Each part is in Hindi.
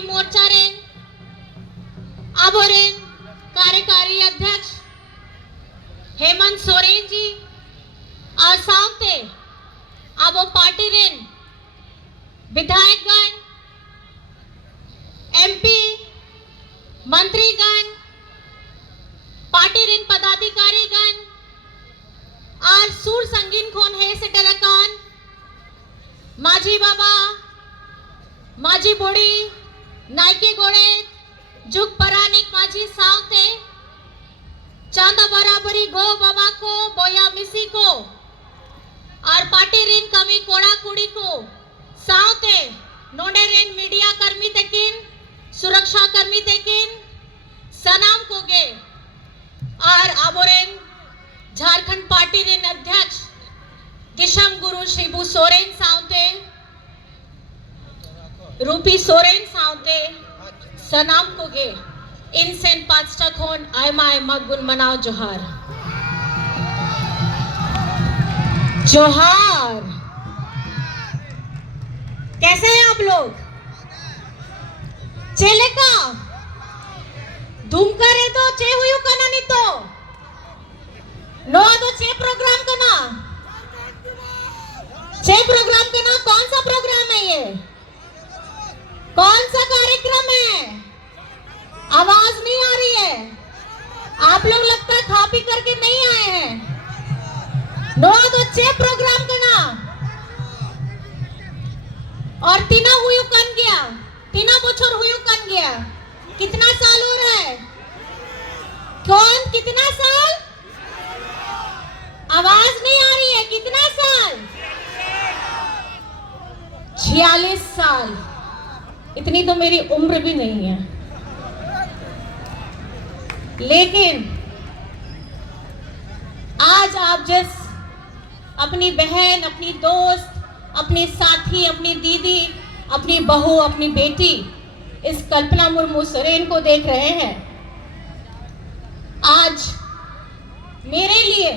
मुक्ति मोर्चा रे आबोरे कार्यकारी अध्यक्ष हेमंत सोरेन जी और साथ आबो पार्टी रे विधायकगण, एमपी, मंत्रीगण, पार्टी ऋण पदाधिकारीगण और सूर संगीन खोन है से डरकान माझी बाबा, माझी बोड़ी, नायके गोड़े, जुग परानिक माझी सावते, चांदा बराबरी गो बाबा को, बोया मिसी को और पार्टी ऋण कमी कोड़ा कुड़ी को सावते नोडे ऋण मीडिया कर्मी तेकिन, सुरक्षा कर्मी तेकिन सनाम को गे और आबोरेन झारखंड पार्टी ऋण अध्यक्ष दिशम गुरु शिबू सोरेन सावते, रूपी सोरेन सावते सनाम को गे इनसेन पांचटा खोन आयमा गुन मनाओ जोहार जोहार। कैसे हैं आप लोग? चेले का धूम करे तो चे हुई कना नहीं तो नो तो चे प्रोग्राम कना कौन सा प्रोग्राम है ये? कौन सा कार्यक्रम है? आवाज नहीं आ रही है। आप लोग लगता है खा पी करके नहीं आए हैं। नो तो चे प्रोग्राम कना और तीना हुई कन गया, तीना बछर हुई कन गया। कितना साल हो रहा है? कौन कितना साल? आवाज नहीं आ रही है। कितना साल? 46 साल। इतनी तो मेरी उम्र भी नहीं है, लेकिन आज आप जिस अपनी बहन, अपनी दोस्त, अपनी साथी, अपनी दीदी, अपनी बहू, अपनी बेटी इस कल्पना मुर्मू सोरेन को देख रहे हैं, आज मेरे लिए,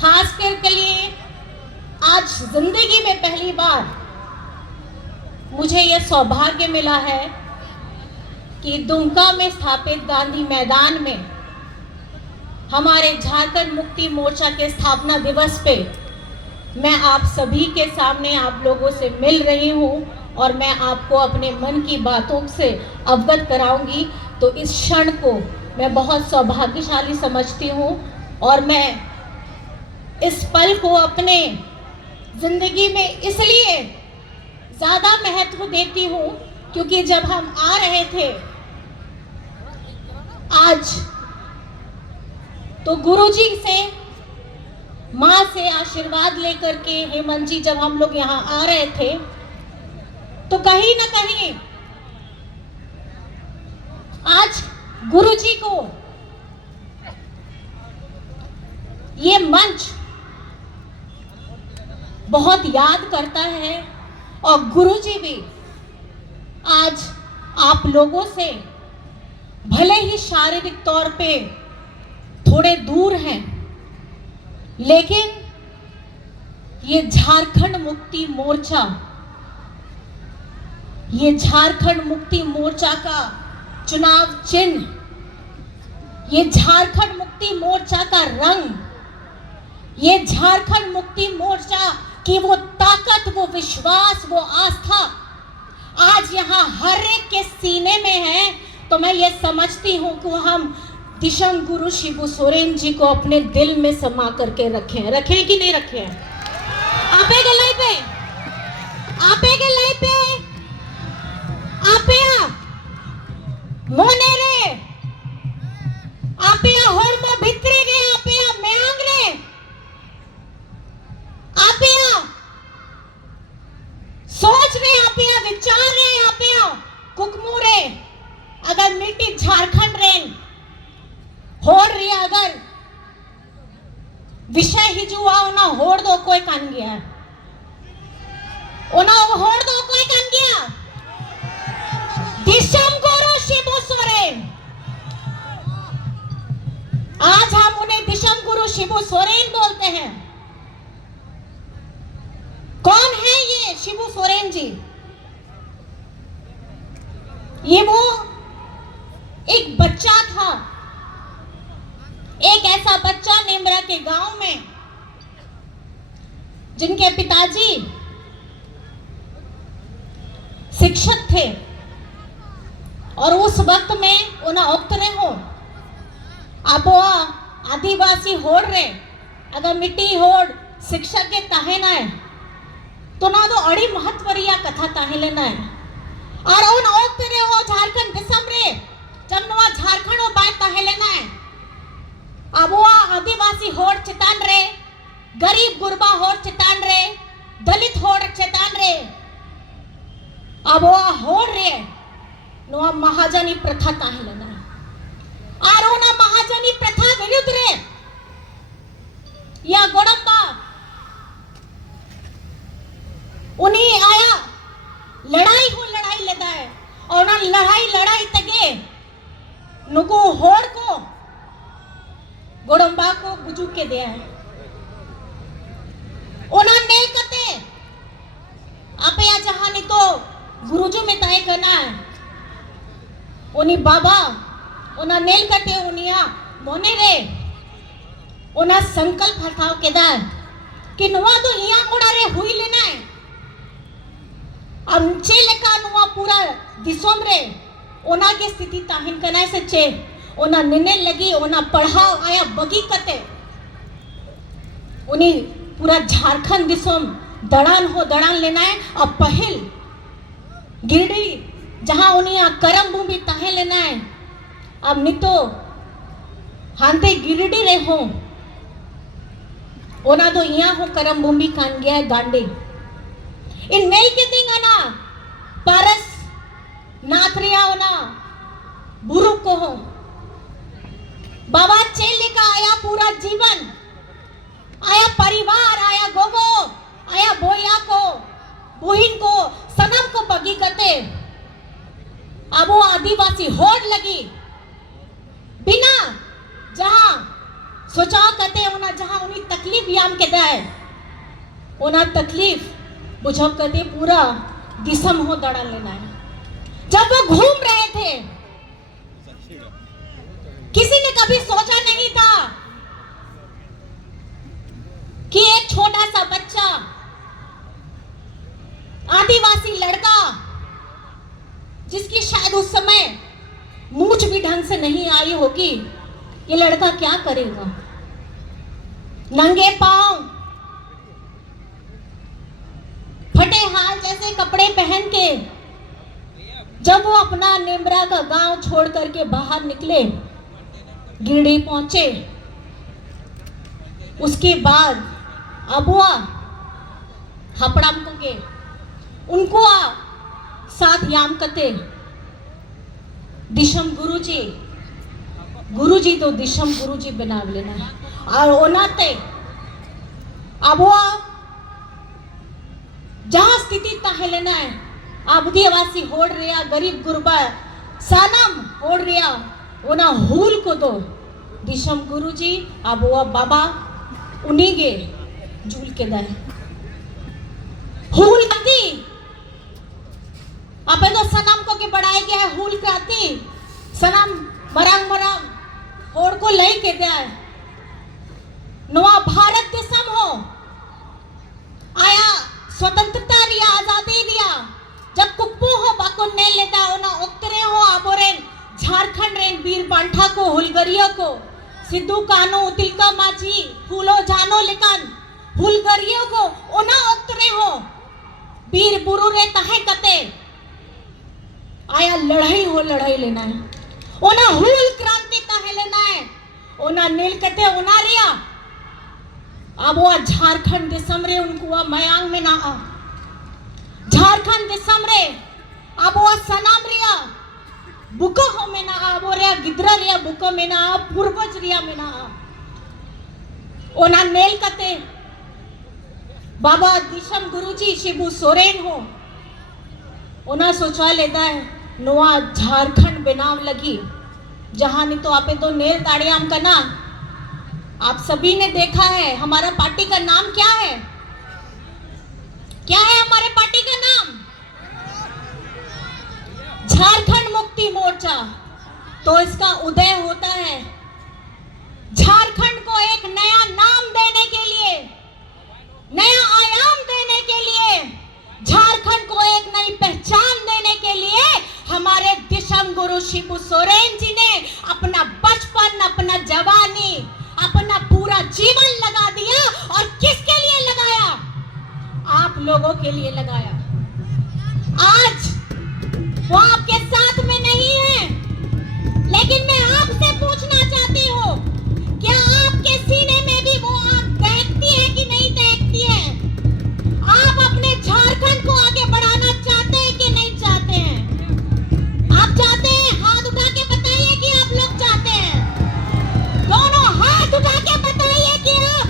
खास करके लिए आज जिंदगी में पहली बार मुझे यह सौभाग्य मिला है कि दुमका में स्थापित गांधी मैदान में हमारे झारखंड मुक्ति मोर्चा के स्थापना दिवस पे मैं आप सभी के सामने आप लोगों से मिल रही हूँ और मैं आपको अपने मन की बातों से अवगत कराऊंगी। तो इस क्षण को मैं बहुत सौभाग्यशाली समझती हूँ और मैं इस पल को अपने जिंदगी में इसलिए ज़्यादा महत्व देती हूँ क्योंकि जब हम आ रहे थे आज तो गुरुजी से, माँ से आशीर्वाद लेकर के हेमंत जी जब हम लोग यहाँ आ रहे थे तो कहीं ना कहीं आज गुरुजी को ये मंच बहुत याद करता है और गुरुजी भी आज आप लोगों से भले ही शारीरिक तौर पे थोड़े दूर हैं, लेकिन ये झारखंड मुक्ति मोर्चा, ये झारखंड मुक्ति मोर्चा का चुनाव चिन्ह, ये झारखंड मुक्ति मोर्चा का रंग, ये झारखंड मुक्ति मोर्चा की वो ताकत, वो विश्वास, वो आस्था आज यहाँ हर एक के सीने में है। तो मैं ये समझती हूँ कि हम दिशम गुरु शिबू सोरेन जी को अपने दिल में समा करके रखें कि नहीं रखें? आपे गलाई पे, आपे गलाई पे, आपे मोने रे, आपे होर्मो भितरे रे, आपे म्यांग रे, आपे सोच रे, आपे विचार रे, आपे कुकमू रे, अगर मिट्टी झारखंड रे होड़ रही अगर विषय ही जुआ ना होड़ दो कोई कान गया, ओना होड़ दो कोई कान गया। दिशम गुरु शिबू सोरेन, आज हम उन्हें दिशम गुरु शिबू सोरेन बोलते हैं। कौन है ये शिबू सोरेन जी? ये वो एक बच्चा था, एक ऐसा बच्चा नेमरा के गांव में जिनके पिताजी शिक्षक थे और उस वक्त में उन्हें उक्तरे हो अब आदिवासी होड़ रे अगर मिट्टी होड़ शिक्षक के ताहे ना है तो ना तो अड़ी महत्वरिया कथा ताहे लेना है और उन उक्तरे हो झारखंड दिसम रे जब नवा झारखंड हो बात ताहे लेना है अब वो आदिवासी होड़ चितान रे गरीब गुरबा होड़ चितान रे दलित होड़ चितान रे अब वो होड़ रे नवा महाजनी प्रथा ताहे लेना है और ना महाजनी प्रथा विरुद्ध रे या गोड़म्बा उन्हीं आया लड़ाई लेता है और ना लड़ाई तगे नुको होड़ को गोड़म्बा को बुझू के दिया है ओना नेल कते आपे या जहानी तो गुरुजू में तय करना है उन्हीं बाबा ओना नेल कटे उनिया मोने रे ओना संकल्प हटाओ के दार कि नुआ तो हिया कोड़ा रे हुई लेना है अब चे लेका नुआ पूरा दिसोम रे ओना के स्थिति ताहिन कनाए से चे ओना निने लगी ओना पढ़ाओ आया बगी कते उन्हीं पूरा झारखंड दिसोम दड़ान लेना है अब पहल गिरडी जहां उन्हीं करम भूमि ताहे लेना है अब नहीं तो हांते गिरडी रे हो ओना तो यहाँ हो करम भूमि कान गया है गांडे इन मेल के दिंग ना पारस नाथरिया ओना बुरुक को हो बाबा चेले का आया पूरा जीवन आया परिवार आया गोगो आया बोया को बुहिन को सनम को बगी करते अब वो आदिवासी होड़ लगी बिना जहां सोचाओ कहते उना जहां उन्हीं तकलीफ याम के दाए उना तकलीफ बुझाव कहते पूरा दिसम हो दड़ा लेना है जब वो घूम रहे थे किसी ने कभी सोचा नहीं था कि एक छोटा सा बच्चा आदिवासी लड़का जिसकी शायद उस समय मूछ भी ढंग से नहीं आई होगी ये लड़का क्या करेगा नंगे पांव फटे हाथ जैसे कपड़े पहन के जब वो अपना नेमरा का गांव छोड़ करके बाहर निकले गिरडी पहुंचे उसके बाद अबुआ हपड़ाम को के उनको साथ याम कते दिशम गुरुजी तो दिशम गुरुजी बना लेना है और ओनाते अबुआ जहां स्थिति ताहे लेना है आदिवासी होड़ रिया गरीब गुरबा सानम होड़ रिया ओना हुल को तो दिशम गुरुजी अबुआ बाबा उन्हीं गे झूल के दाए हुल क्रांति आपे तो सनम को के बढ़ाए गया है हुल क्रांति सनम मरंग होड़ को लई के दाए नवा भारत देशम हो आया स्वतंत्रता रिया आजादी रिया जब कुप्पू हो बाको ने लेता ओना उक्तरे हो आबोरेन झारखंड रेन वीर बांठा को हुलगरिया को सिद्धू कानो तिलका माझी फूलो जानो लेकन हुलगरिया को ओना उक्तरे हो वीर बुरु रे तहे कते आया लड़ाई लेना है ओना हुल क्रांति तहे लेना है ओना नील कते ओना रिया अब वो झारखंड दिसम रे उनको मयांग में ना आ झारखंड दिसम रे अब वो सनाम रिया बुका हो में ना आ वो रिया गिद्रा रिया बुका में ना आ पूर्वज रिया में ना आ ओना नेल कते बाबा दिशम गुरुजी शिबू सोरेन हो ओना सोचा लेता है नवा झारखंड बनाव लगी जहां नहीं तो आपे तो नेल ताड़ियाम का ना आप सभी ने देखा है हमारा पार्टी का नाम क्या है हमारे पार्टी का नाम झारखंड मोर्चा तो इसका उदय होता है। झारखंड को एक नया नाम देने के लिए, नया आयाम देने के लिए, झारखंड को एक नई पहचान देने के लिए हमारे दिशम गुरु शिबू सोरेन जी ने अपना बचपन, अपना जवानी, अपना पूरा जीवन लगा दिया। और किसके लिए लगाया? आप लोगों के लिए लगाया। आज वो आपके साथ में नहीं है, लेकिन मैं आपसे पूछना चाहती हूँ, क्या आपके सीने में भी वो आग दहकती है कि नहीं दहकती है? आप अपने झारखंड को आगे बढ़ाना चाहते हैं कि नहीं चाहते हैं? आप चाहते हैं? हाथ उठा के बताइए कि आप लोग चाहते हैं। दोनों हाथ उठा के बताइए कि आप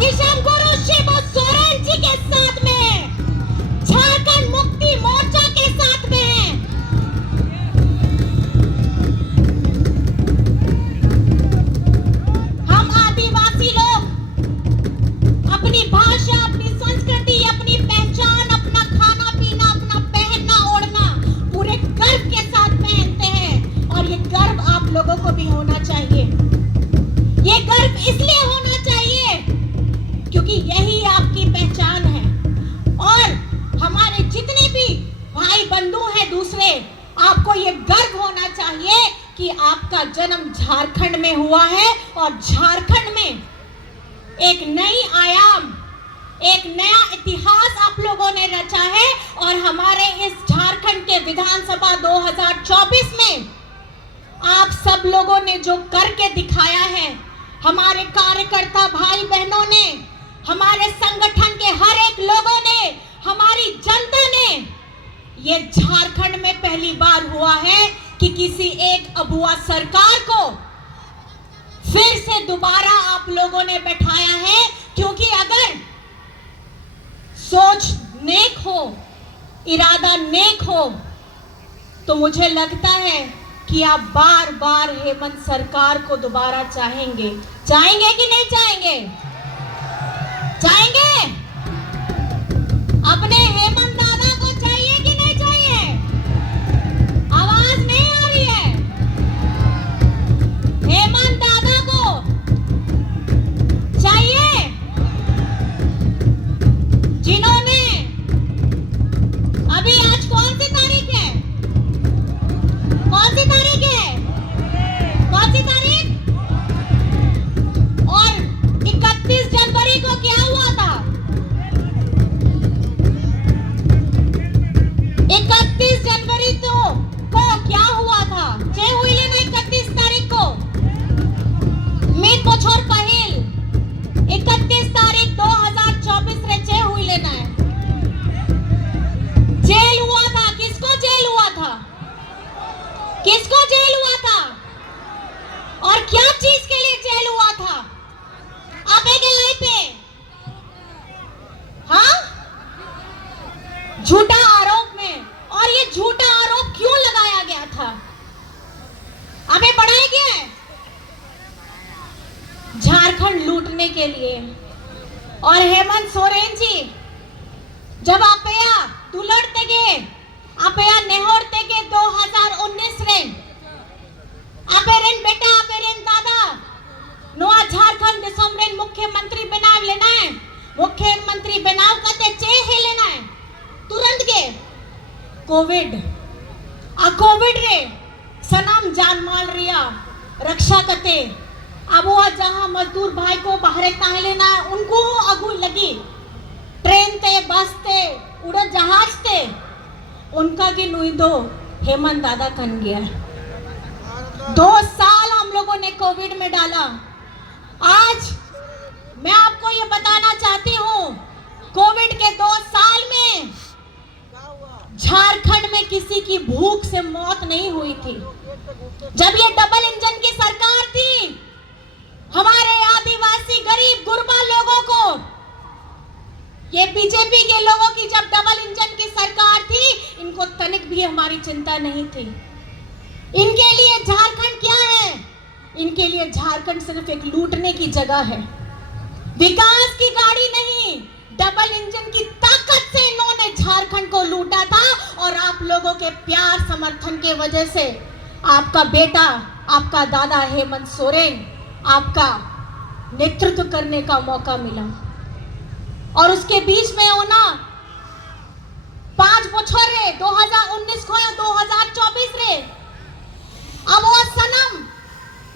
दिशम गुरु शिबू सोरेन जी के साथ में हैं, झारखंड मुक्ति मोर्चा के साथ में हैं। हम आदिवासी लोग अपनी भाषा, अपनी संस्कृति, अपनी पहचान, अपना खाना पीना, अपना पहनना ओढ़ना पूरे गर्व के साथ पहनते हैं। और ये गर्व आप लोगों को भी होना चाहिए। ये गर्व इसलिए होना चाहिए क्योंकि यही आपकी पहचान है। और हमारे जितने भी भाई बंधु हैं दूसरे, आपको ये गर्व होना चाहिए कि आपका जन्म झारखंड में हुआ है और झारखंड में एक नई आयाम, एक नया इतिहास आप लोगों ने रचा है। और हमारे इस झारखंड के विधानसभा 2024 में आप सब लोगों ने जो करके दिखाया है, हमारे कार्यकर्ता भाई बहनों ने, हमारे संगठन के हर एक लोगों ने, हमारी जनता ने, ये झारखंड में पहली बार हुआ है कि किसी एक अगुवा सरकार को फिर से दोबारा आप लोगों ने बैठाया है। क्योंकि अगर सोच नेक हो, इरादा नेक हो, तो मुझे लगता है कि आप बार बार हेमंत सरकार को दोबारा चाहेंगे। चाहेंगे कि नहीं चाहेंगे? चाहेंगे? अपने हेमंत दादा को चाहिए कि नहीं चाहिए? आवाज नहीं आ रही है। हेमंत दादा को चाहिए, जिन्होंने अभी, आज कौन सी तारीख है? कौन सी तारीख है? कौन सी तारीख? और 31 जनवरी को क्या हुआ था? 31 जनवरी को क्या हुआ था? जय हुईले ना 31 तारीख को मीन बछर पहिल 31 तारीख 2024 रे जय हुईले ना जेल हुआ था। किसको जेल हुआ था? किसको जेल हुआ था? और क्या चीज के लिए जेल हुआ था? आपे के लाई पे, हाँ, झूठा आरोप में। और ये झूठा आरोप क्यों लगाया गया था? अबे बढ़ाया गया है झारखंड लूटने के लिए। और हेमंत सोरेन जी जब आपया दुलड़ते गे, आपया नेहोरते गे 2019 रे, आपेरेन बेटा, आपेरेन दादा नोआ झारखंड दिसम रेन मुख्यमंत्री बनाव लेना है। मुख्यमंत्री बनाव कते चे है लेना है तुरंत के कोविड रे सनम जान माल रिया रक्षा कते। अब वो जहां मजदूर भाई को बाहर ताहे लेना है, उनको अगू लगी ट्रेन ते, बस ते, उड़ा जहाज ते, उनका की नुई दो हेमंत दादा कन गया। 2 साल हम लोगों ने कोविड में डाला। आज मैं आपको ये बताना चाहती हूँ, कोविड के 2 साल में झारखंड में किसी की भूख से मौत नहीं हुई थी। जब ये डबल इंजन की सरकार थी, हमारे आदिवासी गरीब गुरबा लोगों को, ये बीजेपी के लोगों की जब डबल इंजन की सरकार थी, इनको तनिक भी हमारी चिंता नहीं थी। इनके लिए झारखंड क्या है? इनके लिए झारखंड सिर्फ एक लूटने की जगह है, विकास की गाड़ी नहीं। डबल इंजन की ताकत से इन्होंने झारखंड को लूटा था। और आप लोगों के प्यार समर्थन के वजह से आपका बेटा, आपका दादा हेमंत सोरेन, आपका नेतृत्व करने का मौका मिला। और उसके बीच में होना 5 বছর রে 2019 को 2024 रे अब वो सनम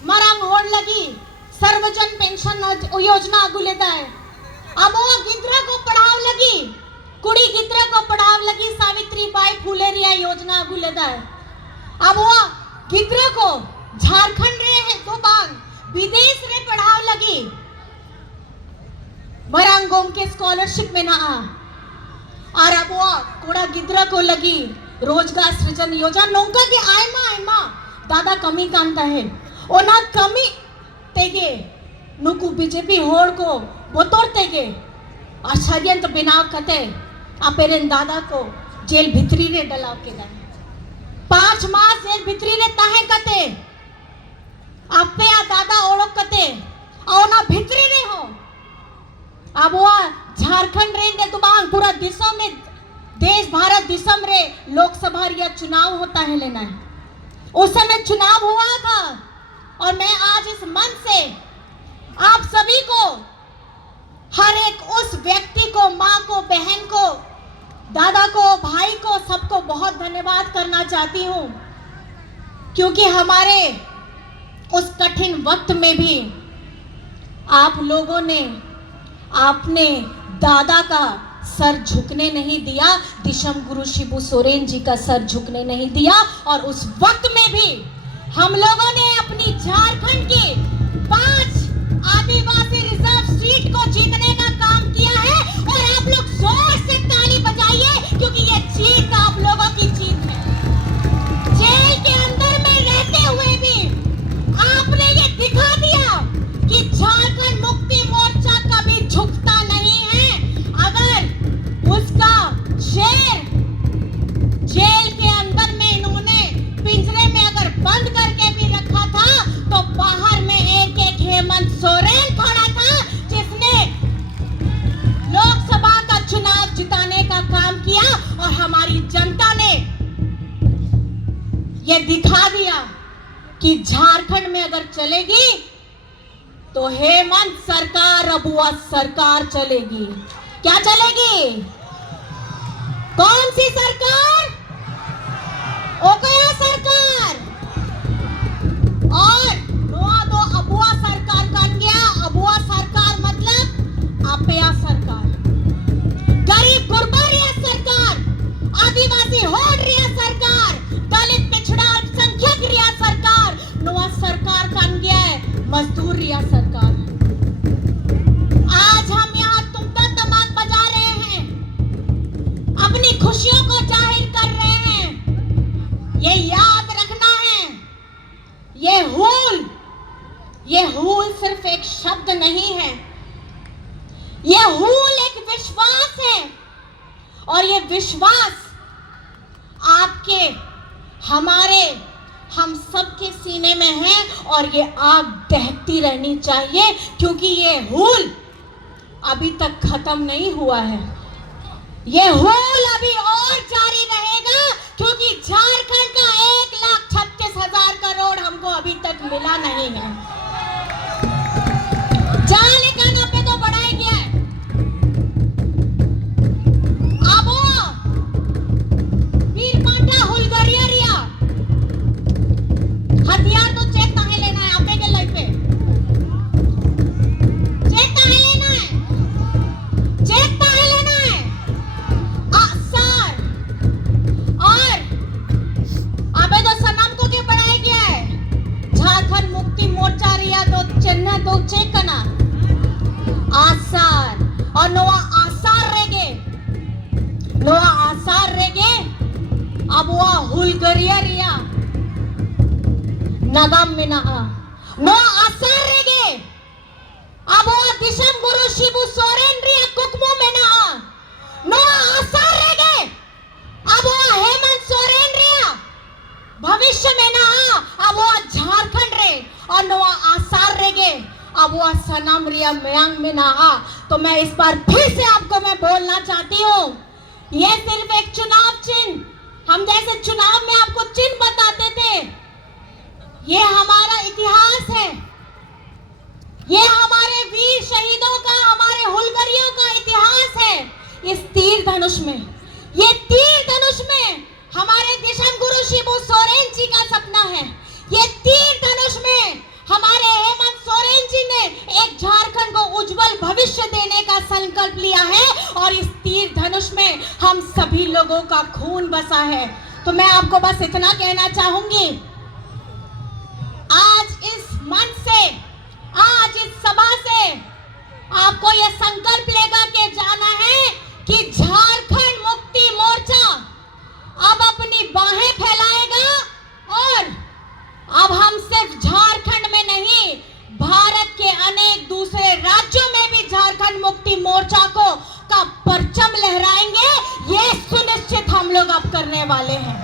मरंग होड़ लगी सर्वजन पेंशन योजना गुलेदा है। अब वो गिद्रा को पढ़ाव लगी, कुड़ी गिद्रा को पढ़ाव लगी सावित्री बाई फुले रिया योजना गुलेदा है। अब वो गिद्रा को झारखंड रे है तो बांग विदेश रे पढ़ाव लगी मरंगोम के स्कॉलरशिप में ना आ। और अब वो कुड़ा गिद्रा को लगी रोजगार सृजन योजना नौका के आयमा दादा कमी कांता है ओ ना कमी तेगे नुकु बीजेपी होड़ को बोतोर तेगे और षड्यंत्र बिनाव कते अपेरेन दादा को जेल भितरी रे डलाव के दाए 5 मास जेल भितरी रे ताहे कते आपे आ दादा ओळख कते और ना भितरी रे हो। अब वो झारखंड रे ने दुबांग पूरा दिसम में देश भारत दिसम रे लोकसभा रिया चुनाव होता है लेना है। उस समय चुनाव हुआ था और मैं आज इस मंच से आप सभी को हर एक उस व्यक्ति को, माँ को, बहन को, दादा को, भाई को, सबको बहुत धन्यवाद करना चाहती हूँ क्योंकि हमारे उस कठिन वक्त में भी आप लोगों ने आपने दादा का सर झुकने नहीं दिया, दिशम गुरु शिबू सोरेन जी का सर झुकने नहीं दिया। और उस वक्त में भी हम लोगों ने अपनी झारखंड की 5 आदिवासी रिजर्व सीट को जीतने का काम किया है। और आप लोग जोर से ताली बजाइए क्योंकि ये जीत आप लोगों की जीत है। जेल के अंदर में रहते हुए भी आपने ये दिखा दिया कि झारखंड मुक्ति मोर्चा कभी झुकता नहीं है। अगर उसका शेर जेल के अंदर में इन्होंने पिंजरे में अगर बंद करके भी रखा था तो बाहर में एक हेमंत सोरेन खड़ा था जिसने लोकसभा का चुनाव जिताने का काम किया। और हमारी जनता ने यह दिखा दिया कि झारखंड में अगर चलेगी तो हेमंत सरकार, अबुआ सरकार चलेगी। क्या चलेगी? कौन सी सरकार? ओकया सरकार। और नोआ दो अबुआ सरकार कन गया। अबुआ सरकार मतलब आपया सरकार, गरीब गुरबा रिया सरकार, आदिवासी होड़ रिया सरकार, दलित पिछड़ा अल्पसंख्यक रिया सरकार। नोआ सरकार कन गया है मजदूर रिया सरकार। आज हम यहाँ तुमता तमाक बजा रहे हैं, अपनी खुशियों को जाहिर कर रहे हैं। ये याद रखना है, ये हूल सिर्फ एक शब्द नहीं है, ये हूल एक विश्वास है। और ये विश्वास आपके, हमारे, हम सबके सीने में है और ये आग दहकती रहनी चाहिए क्योंकि ये हूल अभी तक खत्म नहीं हुआ है। ये हूल अभी और जारी रहेगा क्योंकि झारखंड का 1,36,000 करोड़ हमको अभी तक मिला नहीं है। जाले का नापे तो बढ़ाया गया है। अब वीर मांडा हुलगरिया रिया हथियार तो चेक ताहे लेना है आपे के लाइफ पे, चेक ताहे लेना है, चेक ताहे लेना है। आसार और अबे तो सनम को क्या बढ़ाया गया है? झारखंड मुक्ति मोर्चा रिया तो चिन्ह तो चेक करना आसार। और नोआ आसार रहेगे, नोआ आसार रहेगे। अब वो हुलगरिया रिया नगम में ना नो आसार रहेगे। अब वो दिशम गुरु शिबू सोरेन रिया कुकमो में ना नो आसार रहेगे। अब वो हेमंत सोरेन रिया भविष्य में ना अब वो झारखंड रे और नो आसार रहेगे। अब वो सनम रिया मयांग में ना तो मैं इस बार फिर से आपको मैं बोलना चाहती हूँ, ये सिर्फ एक चुनाव चिन्ह, हम जैसे चुनाव में आपको चिन्ह बताते थे ये हमारा इतिहास है, ये हमारे वीर शहीदों का, हमारे हुलगरियों का इतिहास है। इस तीर धनुष में, ये तीर धनुष में हमारे दिशम गुरु शिबू सोरेन जी का सपना है। ये तीर धनुष में हमारे हेमंत सोरेन जी ने एक झारखंड को उज्जवल भविष्य देने का संकल्प लिया है और इस तीर धनुष में हम सभी लोगों का खून बसा है। तो मैं आपको बस इतना कहना चाहूंगी, आज इस मंच से, आज इस सभा से आपको यह संकल्प लेकर के जाना है कि झारखंड मुक्ति मोर्चा अब अपनी बाहें फैलाएगा और अब हम सिर्फ झारखंड में नहीं, भारत के अनेक दूसरे राज्यों में भी झारखंड मुक्ति मोर्चा का परचम लहराएंगे। ये सुनिश्चित हम लोग अब करने वाले हैं।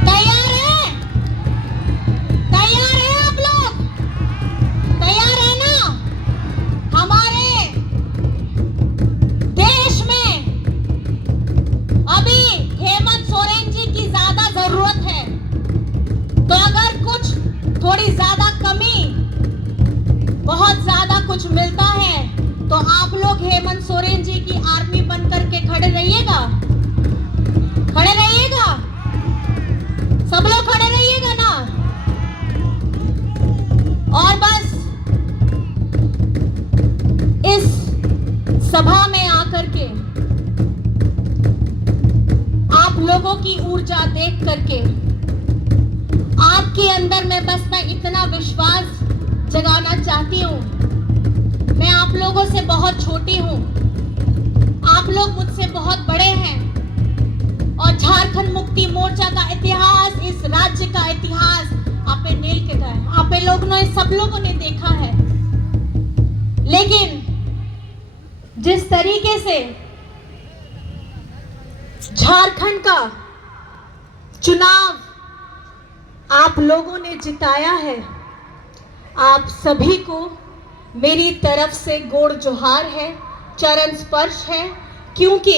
तैयार हैं? तैयार हैं आप लोग? तैयार है ना? हमारे देश में अभी हेमंत सोरेन जी की ज्यादा जरूरत है, तो अगर कुछ थोड़ी ज्यादा कमी, बहुत ज्यादा कुछ मिलता है तो आप लोग हेमंत सोरेन जी की आर्मी बनकर के खड़े रहिएगा, खड़े रहिएगा, सब लोग खड़े रहिएगा ना। और बस इस सभा में आकर के आप लोगों की ऊर्जा देख करके आपके अंदर में बस मैं इतना विश्वास जगाना चाहती हूँ। मैं आप लोगों से बहुत छोटी हूँ, आप लोग मुझसे बहुत बड़े हैं और झारखंड मुक्ति मोर्चा का इतिहास, इस राज्य का इतिहास आपे नील के है, आपे लोग ने, सब लोगों ने देखा है। लेकिन जिस तरीके से झारखंड का चुनाव आप लोगों ने जिताया है, आप सभी को मेरी तरफ से गोड़ जोहार है, चरण स्पर्श है, क्योंकि